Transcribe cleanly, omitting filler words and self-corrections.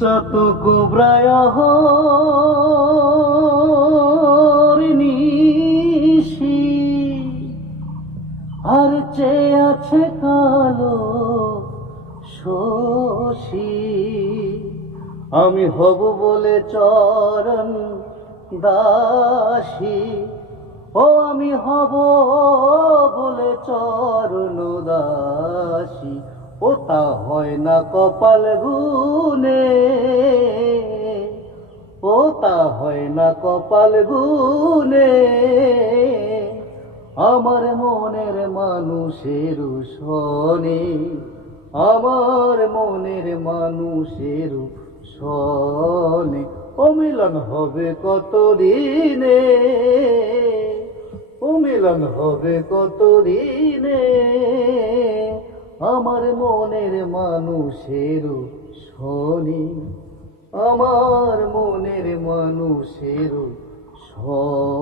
যত কোবরায় নিশি আর চেয়ে আছে কালো শশী, আমি হব বলে চরণ দাসী, ও আমি হব বলে চরণ দাসী। ও তা হয় না কপাল গুনে, ও তা হয় না কপাল গুনে, আমার মনের মানুষের সনে, আমার মনের মানুষের সনে। ও মিলন হবে কত দিনে, ও মিলন হবে কত দিনে, আমার মনের মানুষের সনে, আমার মনের মানুষের সনে।